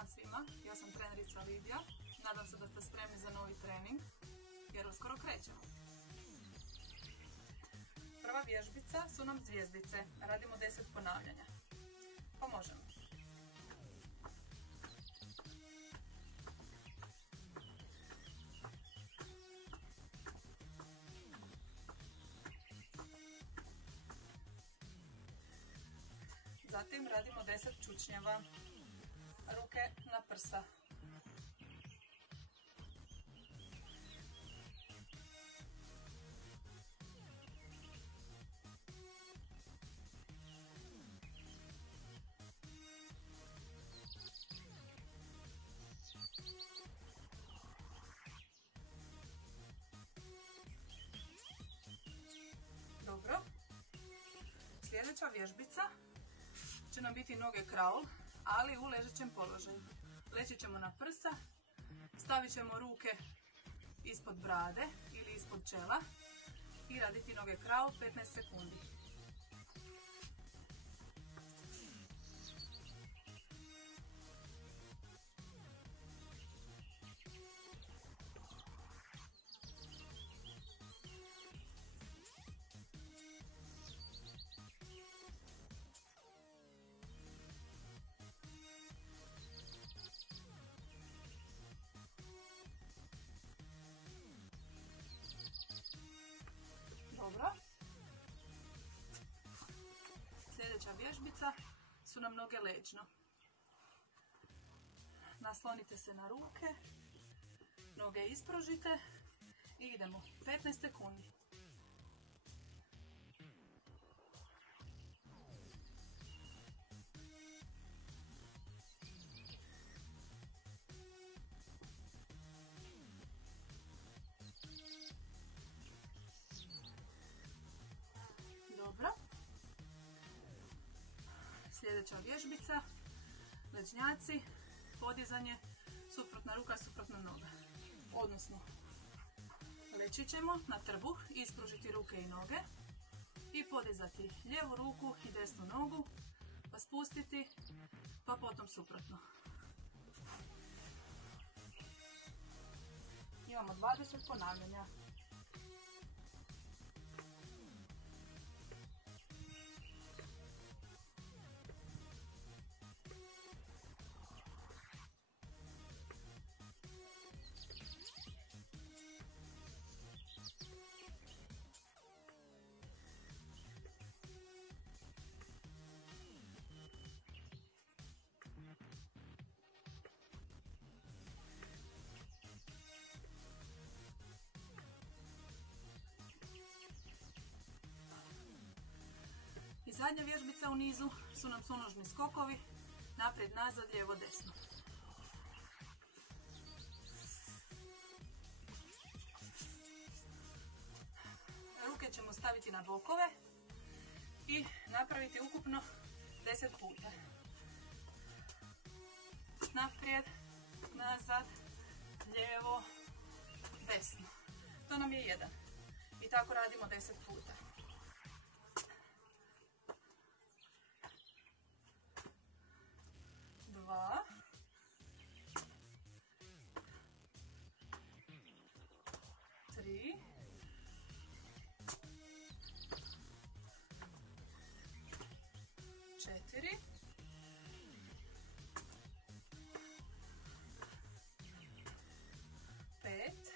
dan svima, ja sam trenerica Lidija. Nadam se da ste spremni za novi trening, jer uskoro krećemo. Prva vježbica su nam zvjezdice. Radimo 10 ponavljanja. Pa možemo. Zatim radimo 10 čučnjeva. Ruke na prsa. Dobro. Sljedeća vježbica će nam biti noge kraul, ali u ležećem položaju. Leći ćemo na prsa, stavit ćemo ruke ispod brade ili ispod čela i raditi noge kraul 15 sekundi. Dobro. Sljedeća vježbica su nam noge leđno. Naslonite se na ruke, noge ispružite i idemo 15 sekundi. Dobro. Sljedeća vježbica, ležnjaci, podizanje, suprotna ruka, suprotna noga. Odnosno, leći ćemo na trbuh, ispružiti ruke i noge i podizati lijevu ruku i desnu nogu, pa spustiti, pa potom suprotno. Imamo 20 ponavljanja. I zadnja vježbica u nizu su nam sunožni skokovi, naprijed, nazad, lijevo, desno. Ruke ćemo staviti na bokove i napraviti ukupno 10 puta. Naprijed, nazad, lijevo, desno. To nam je 1. I tako radimo 10 puta. Dva, tri, četiri, pet,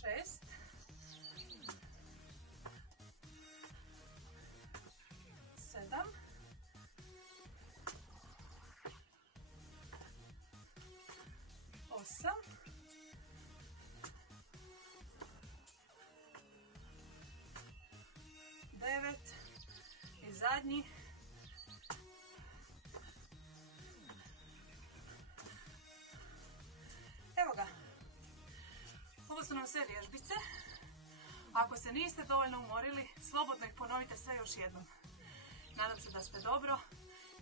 šest, sedam, osam, devet i zadnji, 10. Ovo su nam sve vježbice. Ako se niste dovoljno umorili, slobodno ih ponovite sve još jednom. Nadam se da ste dobro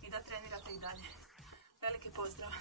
i da trenirate i dalje. Veliki pozdrav!